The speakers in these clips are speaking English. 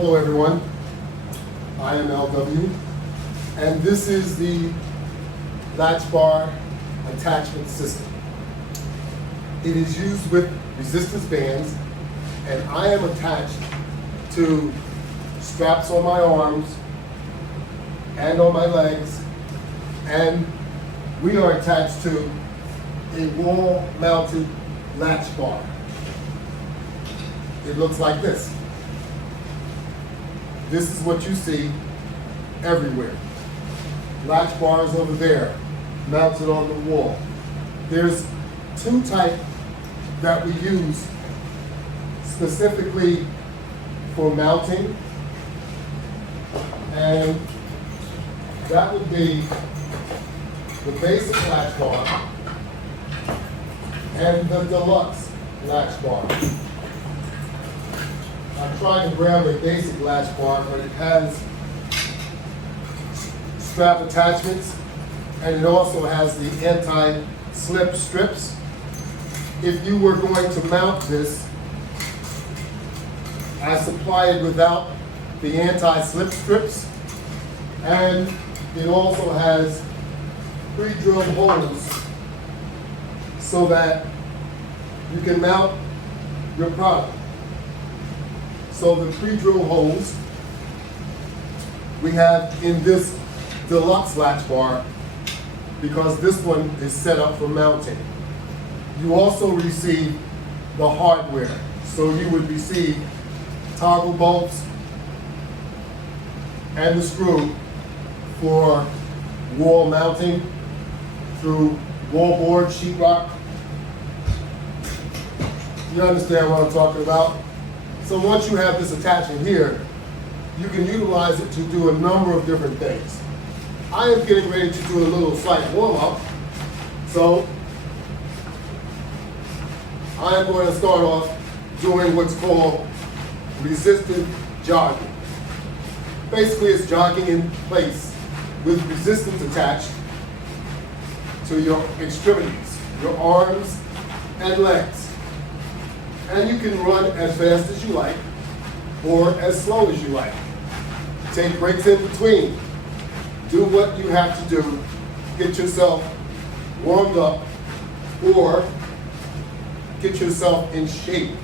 Hello everyone, I am LW, and this is the Latch Bar Attachment System. It is used with resistance bands, and I am attached to straps on my arms and on my legs, and we are attached to a wall-mounted latch bar. It looks like this. This is what you see everywhere. Latch bars over there, mounted on the wall. There's two types that we use specifically for mounting, and that would be the basic latch bar and the deluxe latch bar. I'm trying to grab a basic latch bar, but it has strap attachments, and it also has the anti-slip strips. If you were going to mount this, I supply it without the anti-slip strips, and it also has pre-drilled holes so that you can mount your product. So the pre-drill holes we have in this deluxe latch bar, because this one is set up for mounting. You also receive the hardware. So you would receive toggle bolts and the screw for wall mounting through wallboard, sheetrock. You understand what I'm talking about? So once you have this attachment here, you can utilize it to do a number of different things. I am getting ready to do a little slight warm-up. So I am going to start off doing what's called resisted jogging. Basically, it's jogging in place with resistance attached to your extremities, your arms and legs. And you can run as fast as you like or as slow as you like. Take breaks in between. Do what you have to do. Get yourself warmed up or get yourself in shape,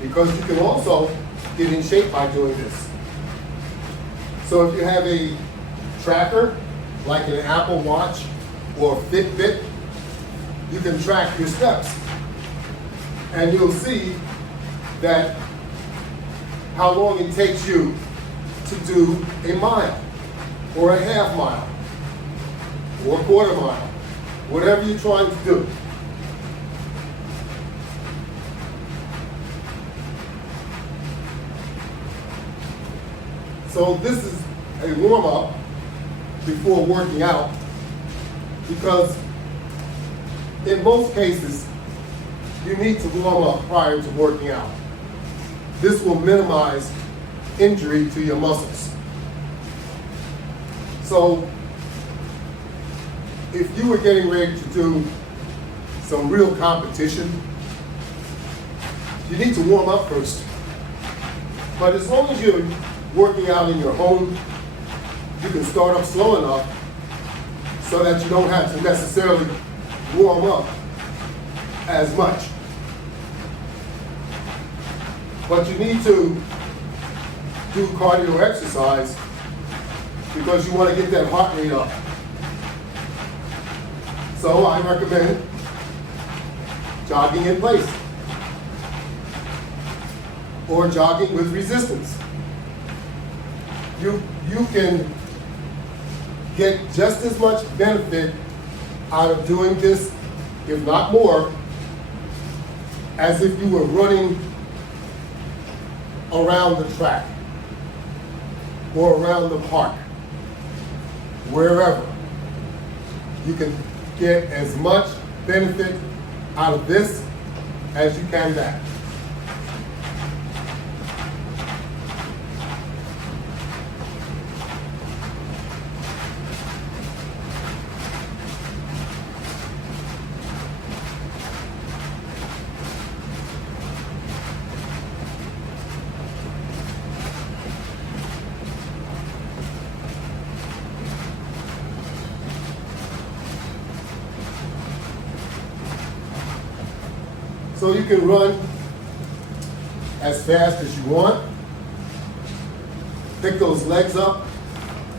because you can also get in shape by doing this. So if you have a tracker like an Apple Watch or Fitbit, you can track your steps. And you'll see that how long it takes you to do a mile, or a half mile, or a quarter mile, whatever you're trying to do. So this is a warm-up before working out, because in most cases, you need to warm up prior to working out. This will minimize injury to your muscles. So if you were getting ready to do some real competition, you need to warm up first. But as long as you're working out in your home, you can start up slow enough so that you don't have to necessarily warm up as much. But you need to do cardio exercise because you want to get that heart rate up. So I recommend jogging in place or jogging with resistance. You can get just as much benefit out of doing this, if not more, as if you were running around the track or around the park, wherever. You can get as much benefit out of this as you can that. So you can run as fast as you want. Pick those legs up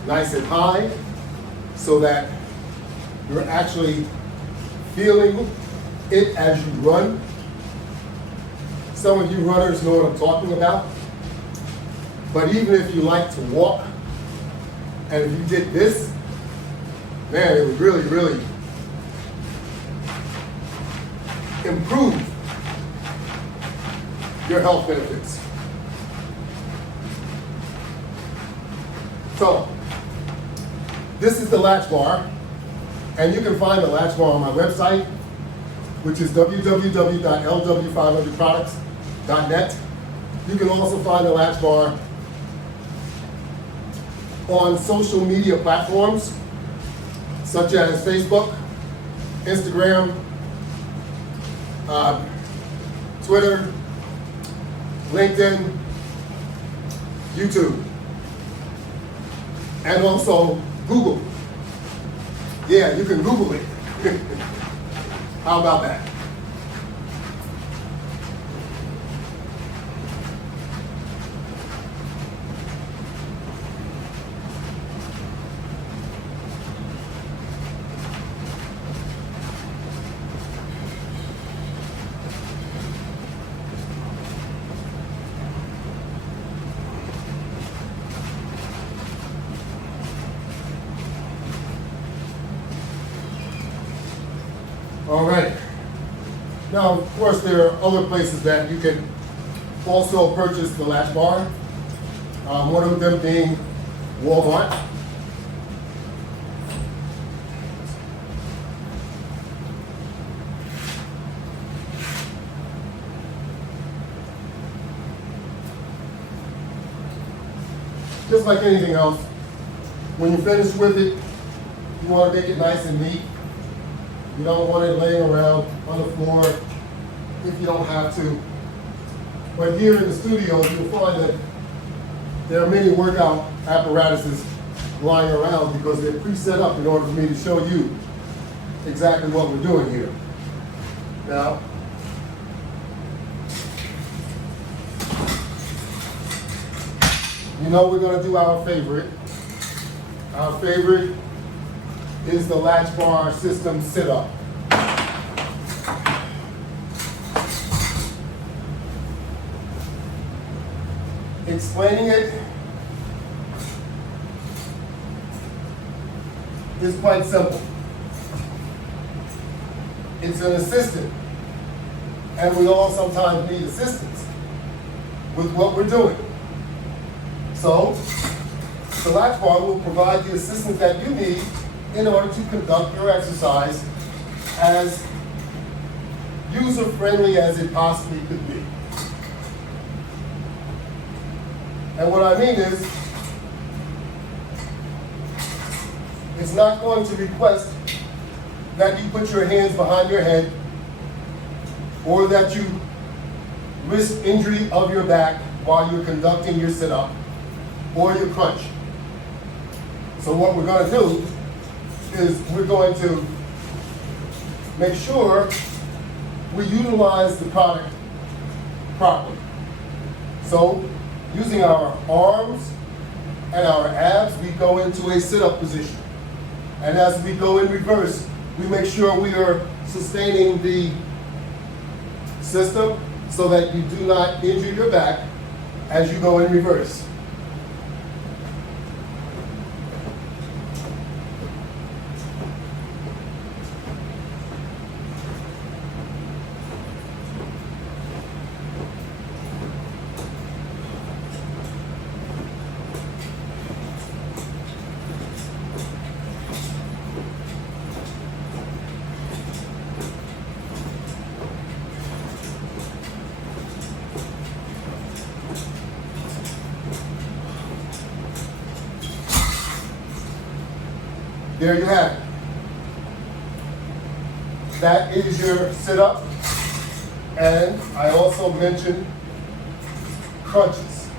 nice and high so that you're actually feeling it as you run. Some of you runners know what I'm talking about. But even if you like to walk, and if you did this, man, it would really, really improve your health benefits. So, this is the Latch Bar, and you can find the Latch Bar on my website, which is www.lw500products.net. You can also find the Latch Bar on social media platforms such as Facebook, Instagram, Twitter, LinkedIn, YouTube, and also Google. Yeah, you can Google it. How about that? All right. Now, of course, there are other places that you can also purchase the Latch Bar. One of them being Walmart. Just like anything else, when you finish with it, you want to make it nice and neat. You don't want it laying around on the floor if you don't have to. But here in the studio, you'll find that there are many workout apparatuses lying around because they're pre-set up in order for me to show you exactly what we're doing here. Now, you know we're going to do our favorite. Our favorite is the Latch Bar System sit-up. Explaining it is quite simple. It's an assistant, and we all sometimes need assistance with what we're doing. So, the Latch Bar will provide the assistance that you need in order to conduct your exercise as user-friendly as it possibly could be. And what I mean is, it's not going to request that you put your hands behind your head or that you risk injury of your back while you're conducting your sit-up or your crunch. So what we're going to do is we're going to make sure we utilize the product properly. So, using our arms and our abs, we go into a sit-up position. And as we go in reverse, we make sure we are sustaining the system so that you do not injure your back as you go in reverse. There you have it. That is your sit-up. And I also mentioned crunches.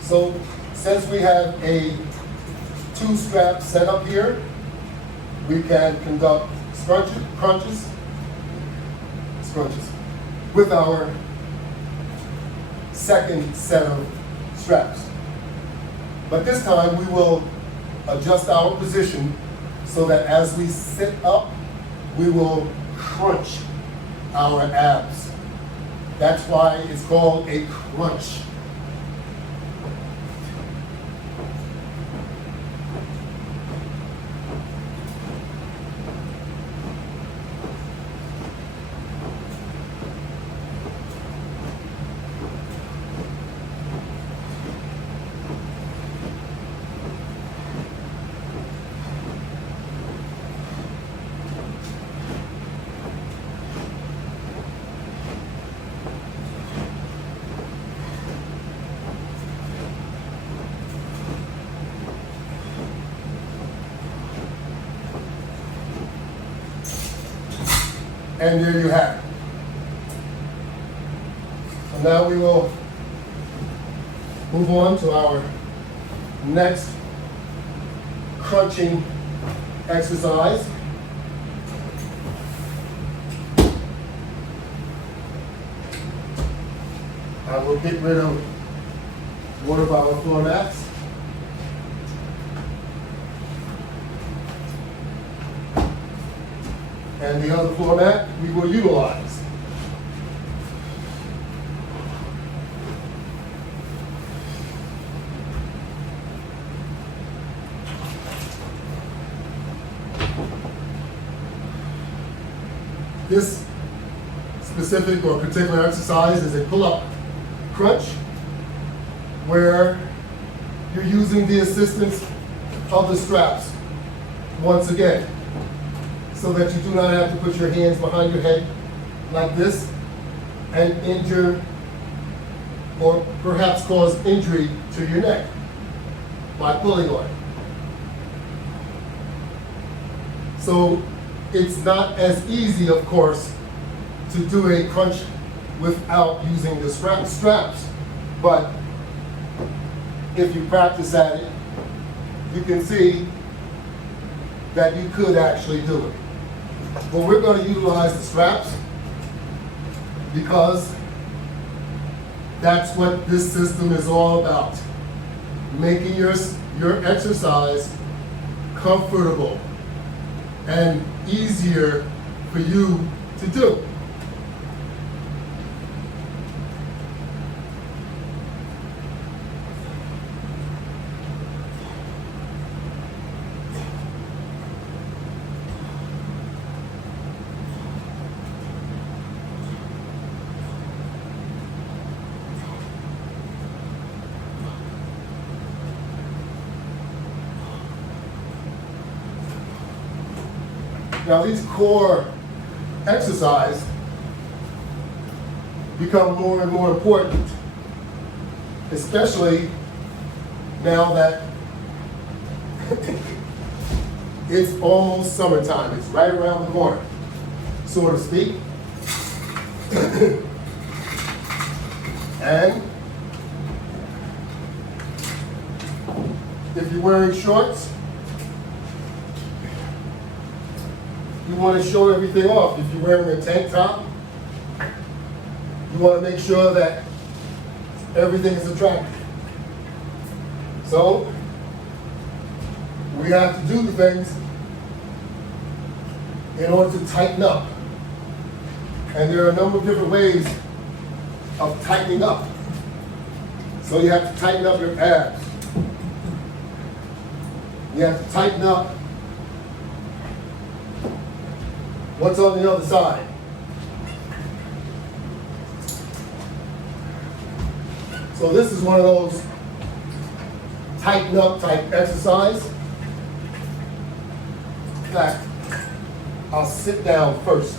So since we have a two-strap setup here, we can conduct crunches crunches with our second set of straps. But this time we will adjust our position so that as we sit up, we will crunch our abs. That's why it's called a crunch. And there you have it. So now we will move on to our next crunching exercise. I will get rid of one of our floor mats. And the other floor mat we will utilize. This specific or particular exercise is a pull-up crunch where you're using the assistance of the straps once again, so that you do not have to put your hands behind your head like this and injure or perhaps cause injury to your neck by pulling on it. So it's not as easy, of course, to do a crunch without using the straps, but if you practice at it, you can see that you could actually do it. But we're going to utilize the straps because that's what this system is all about. Making your exercise comfortable and easier for you to do. Now these core exercises become more and more important, especially now that it's almost summertime. It's right around the corner, so to speak. And if you're wearing shorts, you want to show everything off. If you're wearing a tank top, you want to make sure that everything is attractive. So we have to do the things in order to tighten up. And there are a number of different ways of tightening up. So you have to tighten up your abs. You have to tighten up what's on the other side. So this is one of those tighten up type exercise. In fact, I'll sit down first.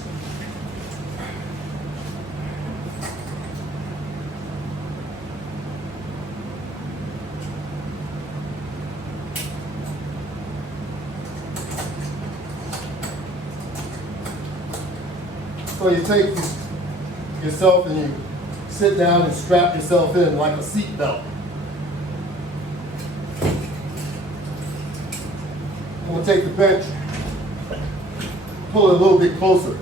So you take yourself and you sit down and strap yourself in like a seat belt. I'm going to take the bench, pull it a little bit closer.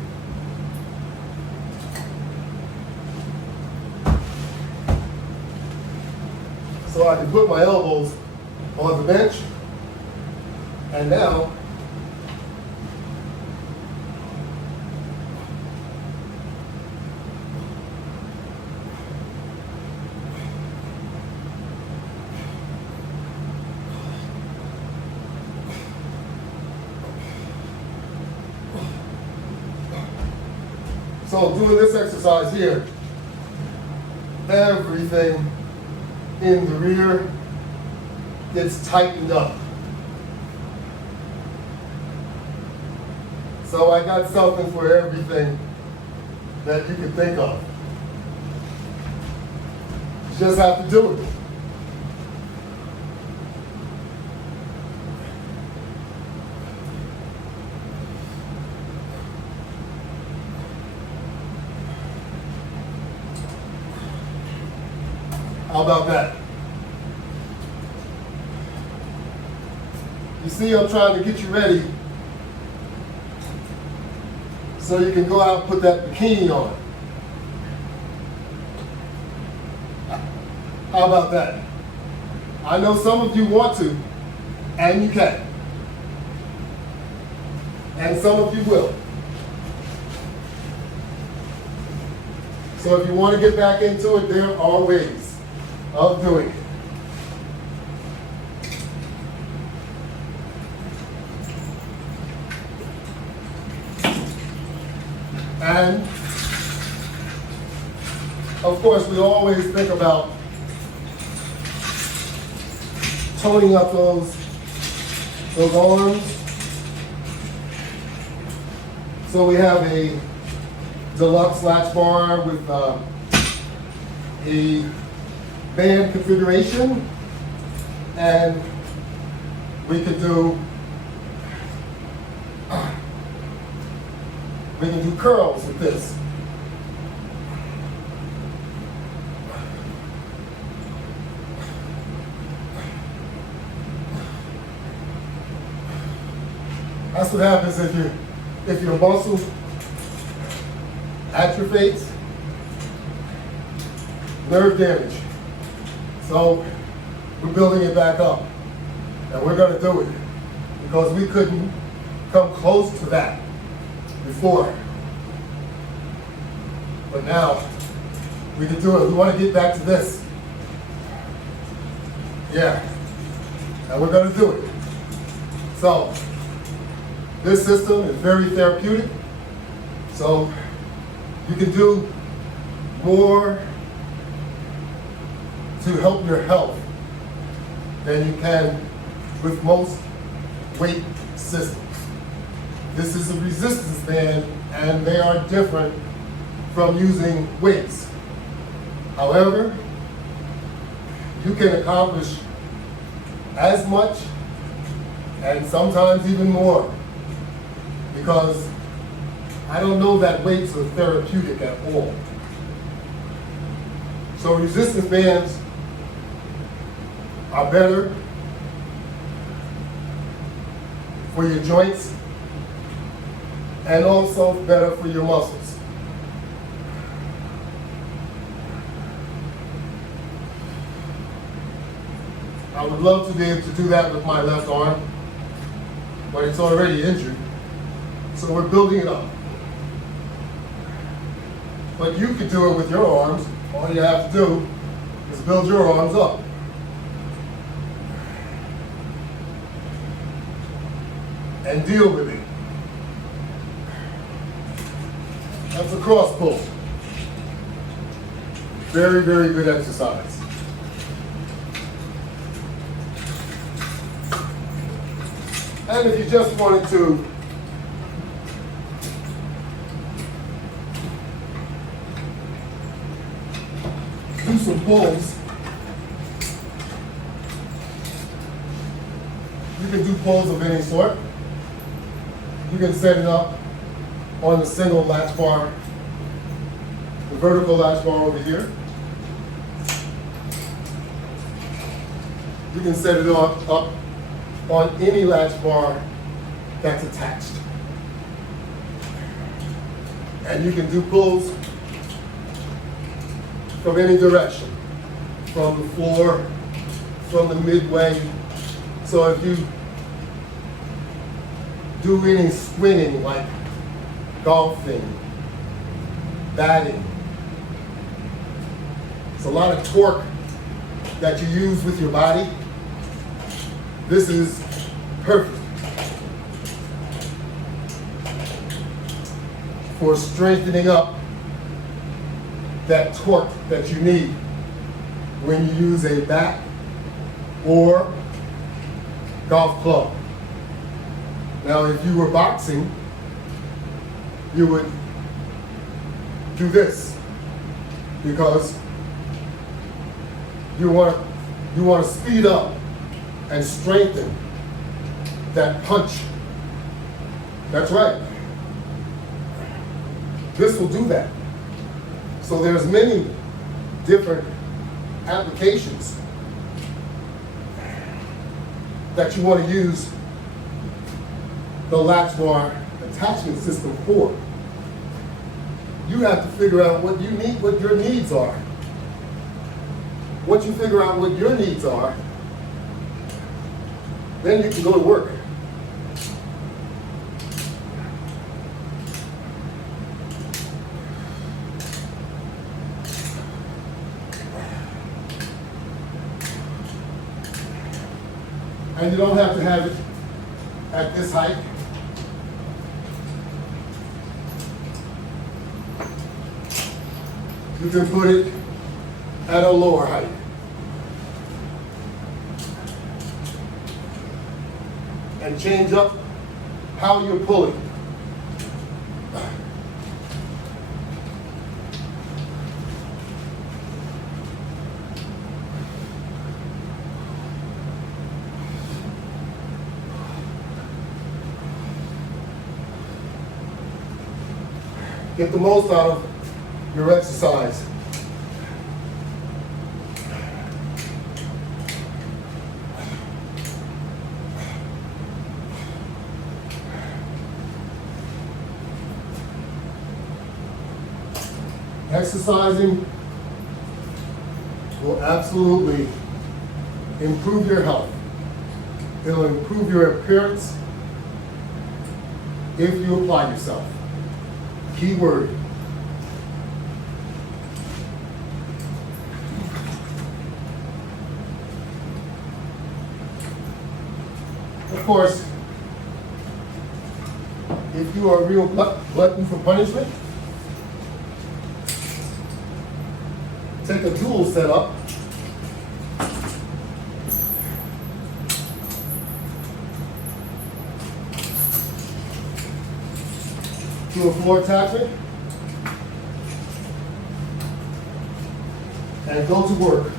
so I can put my elbows on the bench. And now, so doing this exercise here, everything in the rear gets tightened up. So I got something for everything that you can think of. You just have to do it. How about that? You see, I'm trying to get you ready so you can go out and put that bikini on. How about that? I know some of you want to, and you can. And some of you will. So if you want to get back into it, there are ways of doing it. And of course, we always think about toning up those arms. So we have a deluxe latch bar with a band configuration, and we can do curls with this. That's what happens if your muscle atrophies, nerve damage. So we're building it back up, and we're going to do it because we couldn't come close to that before. But now we can do it. We want to get back to this. Yeah, and we're going to do it. So this system is very therapeutic. So you can do more to help your health than you can with most weight systems. This is a resistance band, and they are different from using weights. However, you can accomplish as much and sometimes even more, because I don't know that weights are therapeutic at all. So resistance bands are better for your joints and also better for your muscles. I would love to be able to do that with my left arm, but it's already injured. So we're building it up. But you could do it with your arms. All you have to do is build your arms up. And deal with it. That's a cross pull. Very, very good exercise. And if you just wanted to do some pulls, you can do pulls of any sort. You can set it up on the single latch bar, the vertical latch bar over here. You can set it up on any latch bar that's attached. And you can do pulls from any direction, from the floor from the midway. So if you do any swinging like golfing, batting, it's a lot of torque that you use with your body. This is perfect for strengthening up that torque that you need when you use a bat or golf club. Now, if you were boxing, you would do this because you want to speed up and strengthen that punch. That's right. This will do that. So there's many different applications that you want to use the Latch Bar Attachment System for. You have to figure out what you need, what your needs are. Once you figure out what your needs are, then you can go to work. And you don't have to have it at this height. You can put it at a lower height. And change up how you're pulling. Get the most out of your exercise. Exercising will absolutely improve your health. It'll improve your appearance if you apply yourself. Key word. Of course, if you are a real glutton for punishment, take a dual setup. Do a floor attachment and go to work.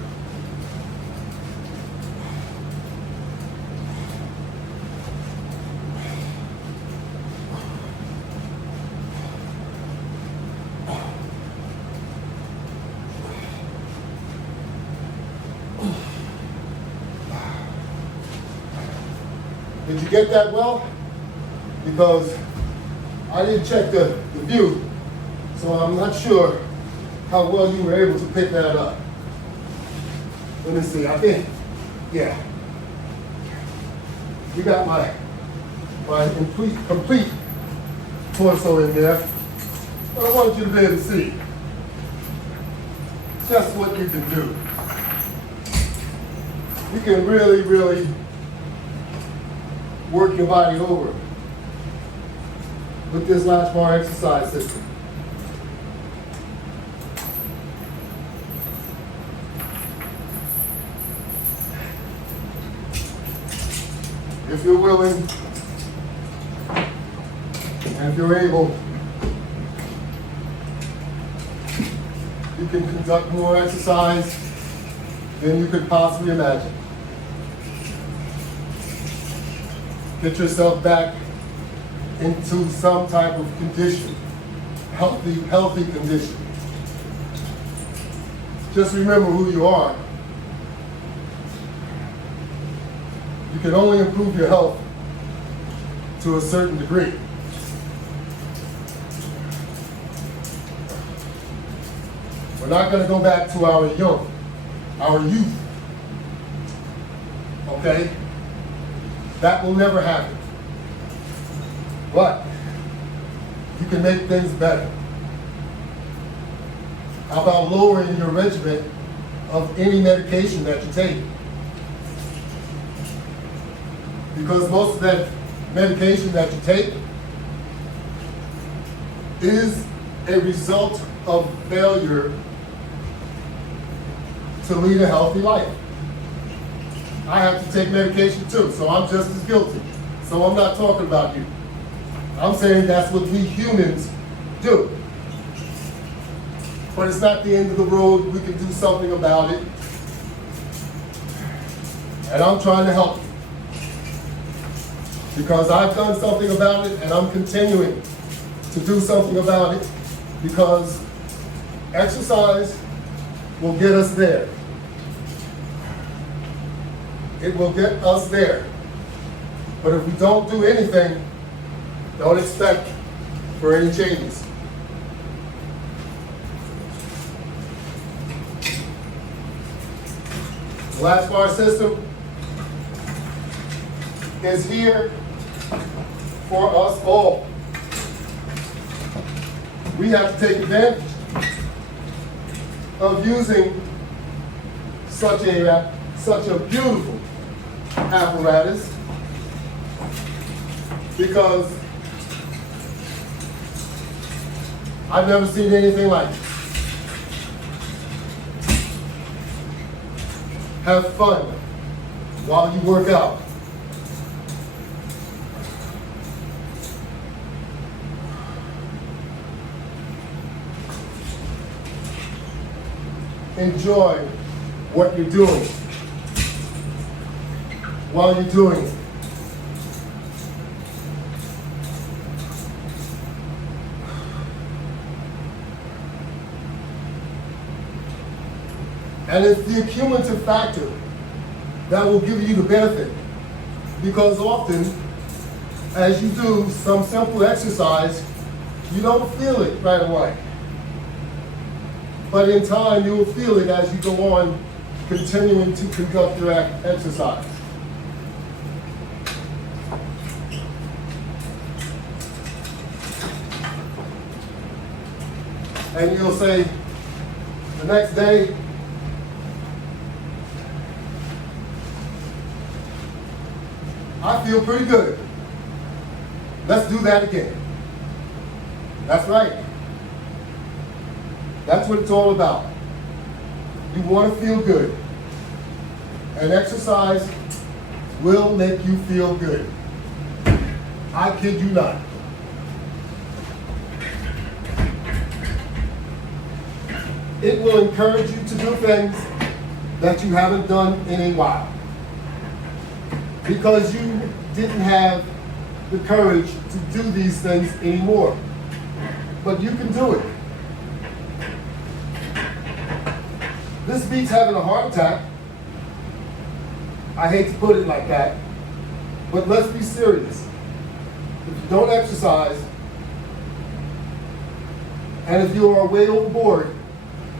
Did you get that well? Because I didn't check the view, so I'm not sure how well you were able to pick that up. Let me see, I think, yeah. You got my complete torso in there. But I want you to be able to see just what you can do. You can really, really work your body over with this Latch Bar exercise system. If you're willing and if you're able, you can conduct more exercise than you could possibly imagine. Get yourself back into some type of condition, healthy condition. Just remember who you are. You can only improve your health to a certain degree. We're not going to go back to our youth. okay? That will never happen. But you can make things better. How about lowering your regimen of any medication that you take? Because most of that medication that you take is a result of failure to lead a healthy life. I have to take medication too, so I'm just as guilty. So I'm not talking about you. I'm saying that's what we humans do. But it's not the end of the road. We can do something about it. And I'm trying to help you. Because I've done something about it, and I'm continuing to do something about it, because exercise will get us there. It will get us there. But if we don't do anything, don't expect for any changes. The Latch Bar System is here for us all. We have to take advantage of using such a beautiful apparatus, because I've never seen anything like it. Have fun while you work out. Enjoy what you're doing while you're doing it. And it's the accumulative factor that will give you the benefit. Because often, as you do some simple exercise, you don't feel it right away. But in time, you will feel it as you go on continuing to conduct your exercise. And you'll say, the next day, I feel pretty good. Let's do that again. That's right. That's what it's all about. You want to feel good. And exercise will make you feel good. I kid you not. It will encourage you to do things that you haven't done in a while, because you didn't have the courage to do these things anymore. But you can do it. This beats having a heart attack. I hate to put it like that, but let's be serious. If you don't exercise, and if you are way overboard,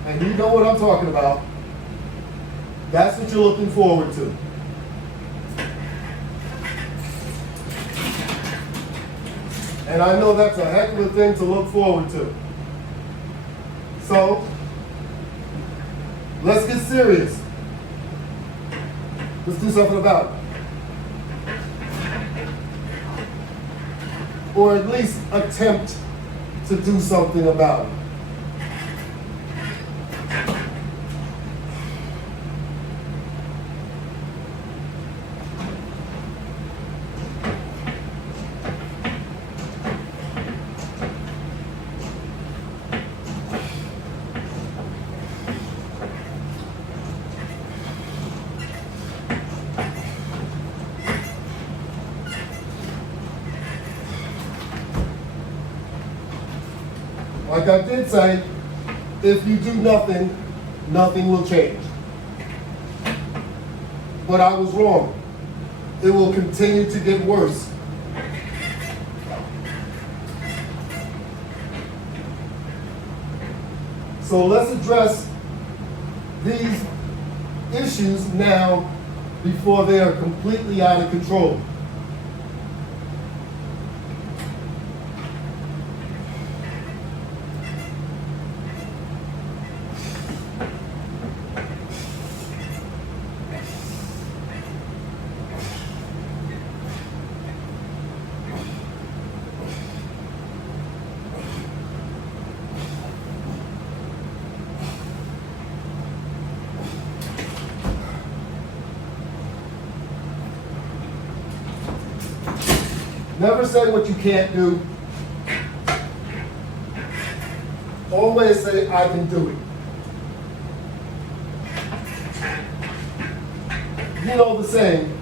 and you know what I'm talking about, that's what you're looking forward to. And I know that's a heck of a thing to look forward to. So, let's get serious. Let's do something about it. Or at least attempt to do something about it. Like I did say, if you do nothing, nothing will change. But I was wrong. It will continue to get worse. So let's address these issues now before they are completely out of control. Never say what you can't do. Always say, I can do it. You know the saying,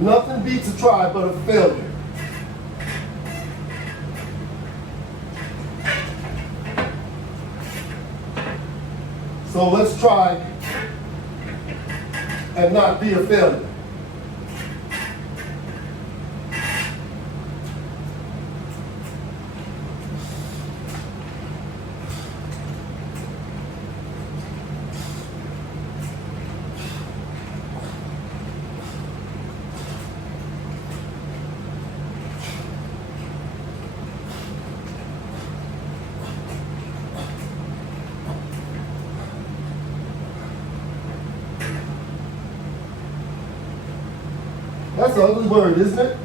nothing beats a try but a failure. So let's try and not be a failure. That's an ugly word, isn't it?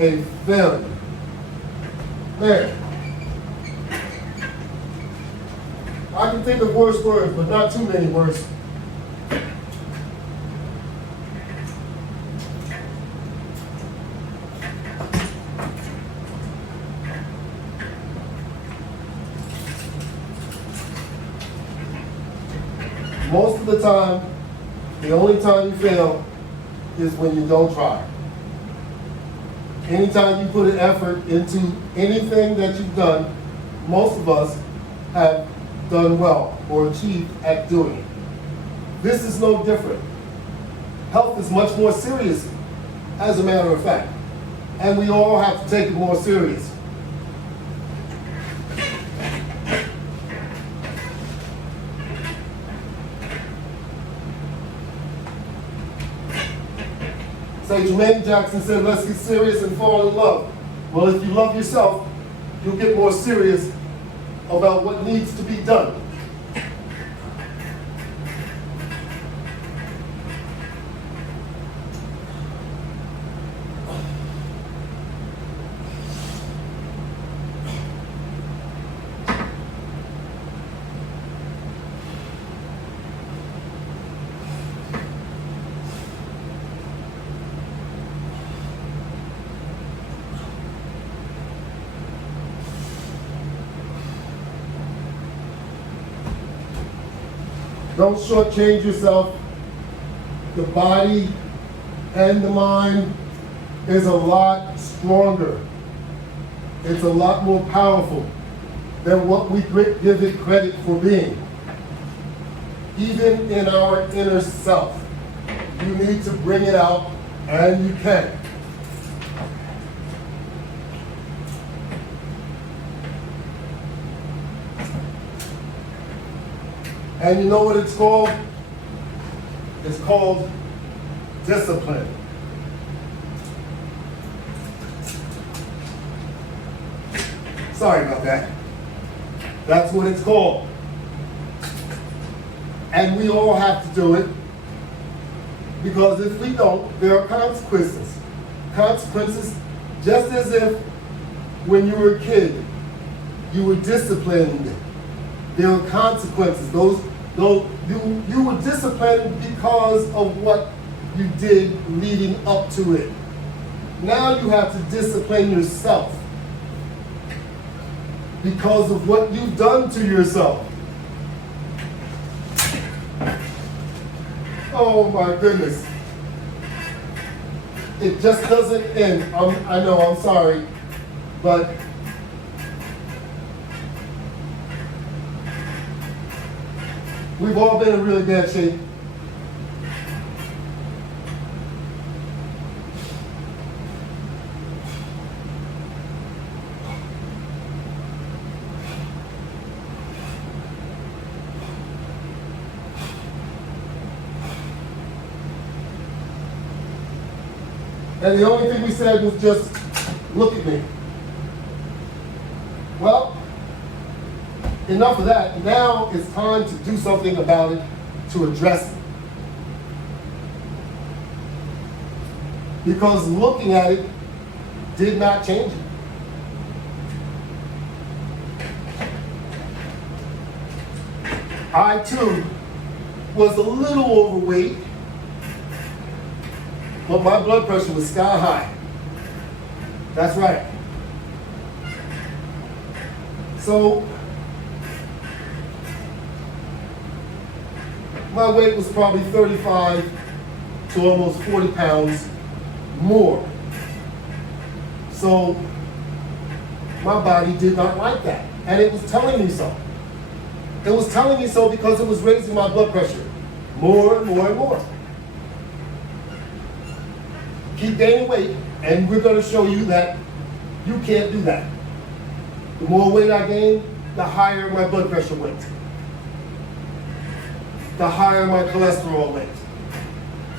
A failure. There. I can think of worse words, but not too many worse. Most of the time, the only time you fail is when you don't try. Anytime you put an effort into anything that you've done, most of us have done well or achieved at doing it. This is no different. Health is much more serious, as a matter of fact, and we all have to take it more serious. Say Jermaine Jackson said, let's get serious and fall in love. Well, if you love yourself, you'll get more serious about what needs to be done. Don't shortchange yourself. The body and the mind is a lot stronger. It's a lot more powerful than what we give it credit for being. Even in our inner self, you need to bring it out, and you can. And you know what it's called? It's called discipline. Sorry about that. That's what it's called. And we all have to do it, because if we don't, there are consequences. Consequences, just as if when you were a kid, you were disciplined. There are consequences. You were disciplined because of what you did leading up to it. Now you have to discipline yourself because of what you've done to yourself. Oh my goodness. It just doesn't end. I know, I'm sorry, but we've all been in really bad shape. And the only thing we said was just, look at me. Well, enough of that. Now it's time to do something about it, to address it. Because looking at it did not change it. I too was a little overweight, but my blood pressure was sky high. That's right. So my weight was probably 35 to almost 40 pounds more. So my body did not like that. And it was telling me so. It was telling me so because it was raising my blood pressure more and more and more. Keep gaining weight, and we're going to show you that you can't do that. The more weight I gained, the higher my blood pressure went. The higher my cholesterol went.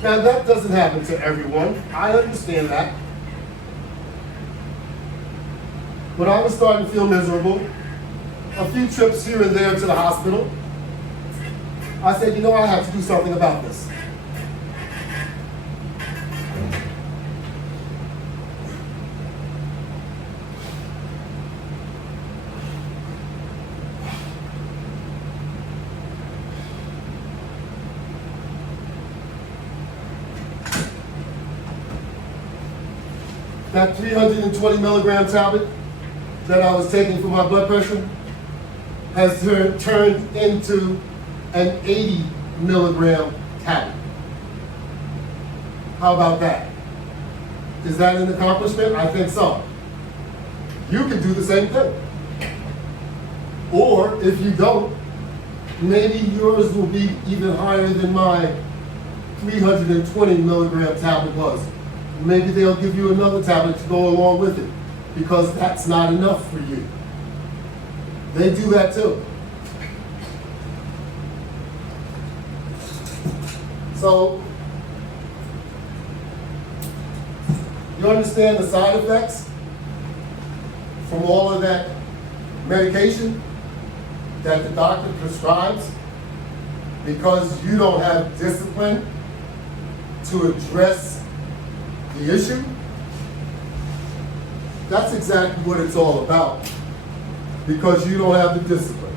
Now that doesn't happen to everyone. I understand that. But I was starting to feel miserable. A few trips here and there to the hospital. I said, you know, I have to do something about this. That 320 milligram tablet that I was taking for my blood pressure has turned into an 80 milligram tablet. How about that? Is that an accomplishment? I think so. You can do the same thing. Or if you don't, maybe yours will be even higher than my 320 milligram tablet was. Maybe they'll give you another tablet to go along with it because that's not enough for you. They do that too. So, you understand the side effects from all of that medication that the doctor prescribes because you don't have discipline to address the issue? That's exactly what it's all about, because you don't have the discipline.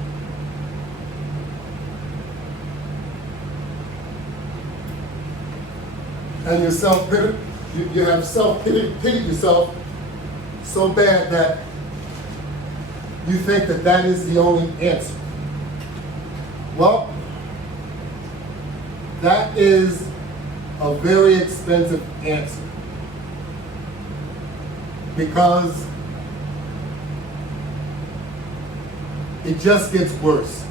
And you have self-pitied yourself so bad that you think that that is the only answer. Well, that is a very expensive answer, because it just gets worse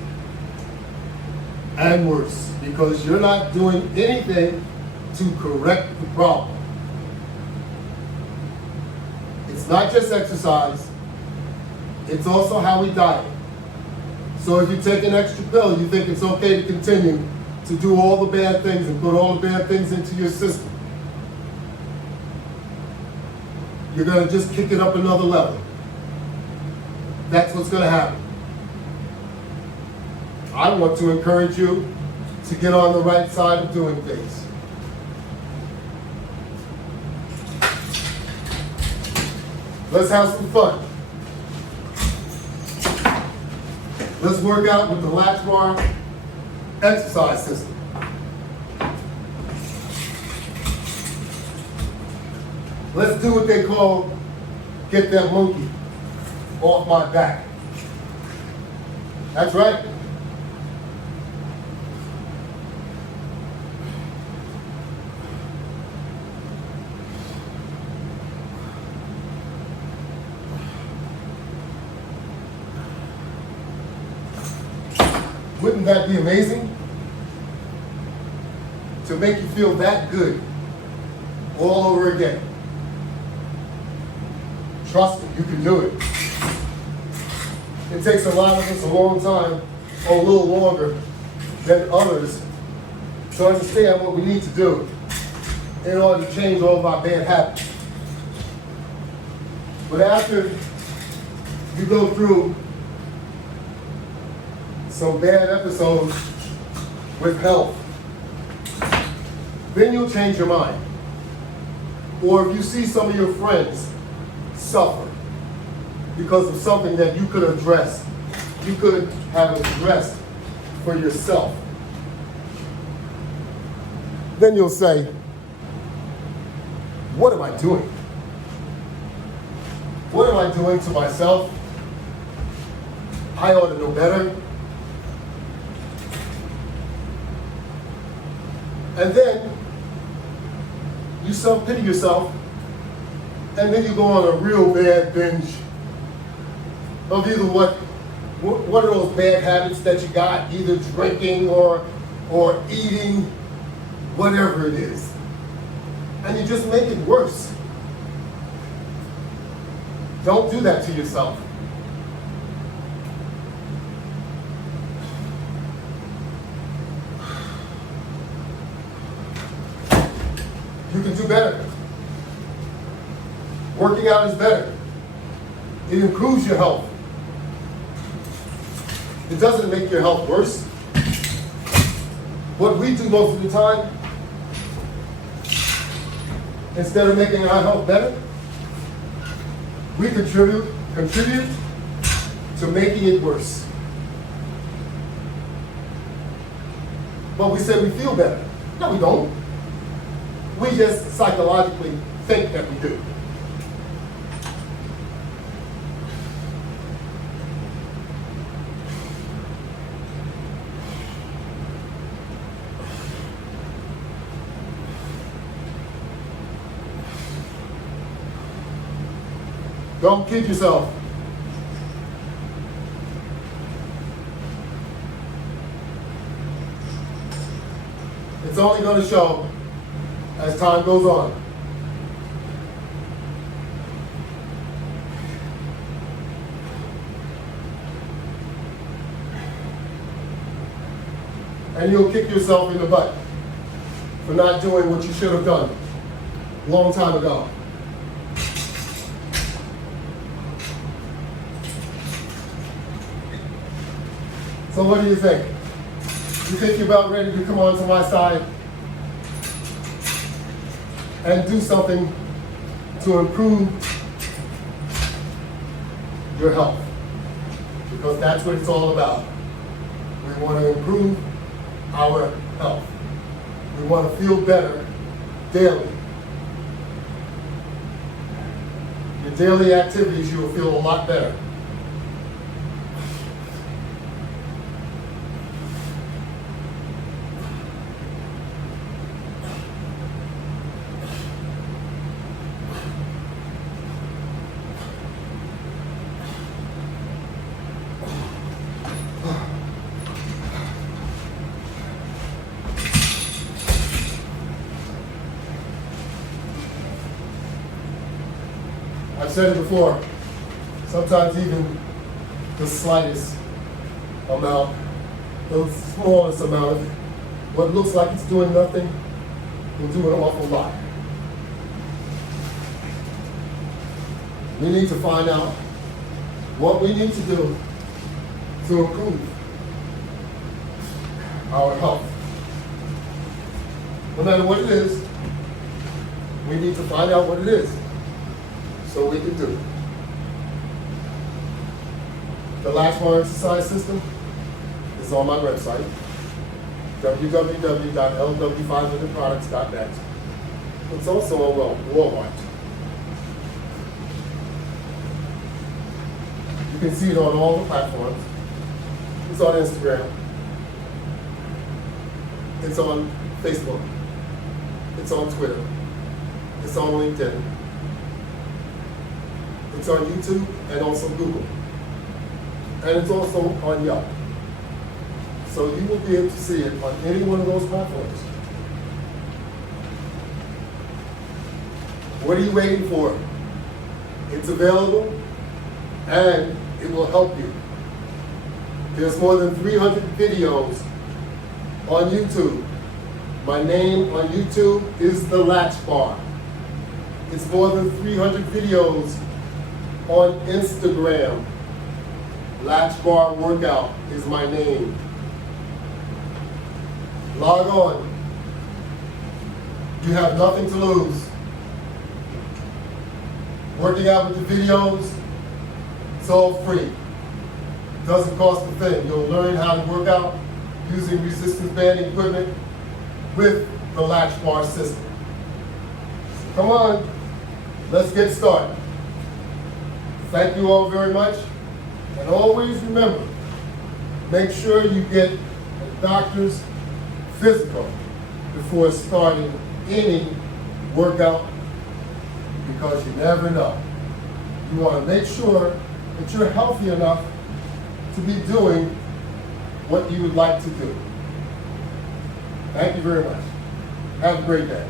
and worse because you're not doing anything to correct the problem. It's not just exercise, it's also how we diet. So if you take an extra pill, you think it's okay to continue to do all the bad things and put all the bad things into your system. You're going to just kick it up another level. That's what's going to happen. I want to encourage you to get on the right side of doing things. Let's have some fun. Let's work out with the Latch Bar exercise system. Let's do what they call get that monkey off my back. That's right. Wouldn't that be amazing? To make you feel that good all over again. Trust me, you can do it. It takes a lot of us a long time, or a little longer than others, to understand what we need to do in order to change all of our bad habits. But after you go through some bad episodes with health, then you'll change your mind. Or if you see some of your friends suffer because of something that you could address, you could have addressed for yourself, then you'll say, what am I doing? What am I doing to myself? I ought to know better. And then you self-pity yourself, and then you go on a real bad binge of either what are those bad habits that you got, either drinking or eating, whatever it is. And you just make it worse. Don't do that to yourself. You can do better. Working out is better. It improves your health. It doesn't make your health worse. What we do most of the time, instead of making our health better, we contribute to making it worse. But we say we feel better. No, we don't. We just psychologically think that we do. Don't kid yourself. It's only going to show as time goes on. And you'll kick yourself in the butt for not doing what you should have done a long time ago. So what do you think? You think you're about ready to come onto my side and do something to improve your health? Because that's what it's all about. We want to improve our health. We want to feel better daily. Your daily activities, you will feel a lot better. I've said it before, sometimes even the slightest amount, the smallest amount of what looks like it's doing nothing will do an awful lot. We need to find out what we need to do to improve our health. No matter what it is, we need to find out what it is so we can do it. The Latch Bar Exercise System is on my website, www.LW500products.net. It's also on Walmart. You can see it on all the platforms. It's on Instagram. It's on Facebook. It's on Twitter. It's on LinkedIn. It's on YouTube and also Google. And it's also on Yelp. So you will be able to see it on any one of those platforms. What are you waiting for? It's available and it will help you. There's more than 300 videos on YouTube My name on YouTube is the Latch Bar. It's more than 300 videos on Instagram. Latch Bar Workout is my name. Log on. You have nothing to lose. Working out with the videos, it's all free. Doesn't cost a thing. You'll learn how to work out using resistance banding equipment with the Latch Bar System. So come on, let's get started. Thank you all very much. And always remember, make sure you get a doctor's physical before starting any workout, because you never know. You want to make sure that you're healthy enough to be doing what you would like to do. Thank you very much. Have a great day.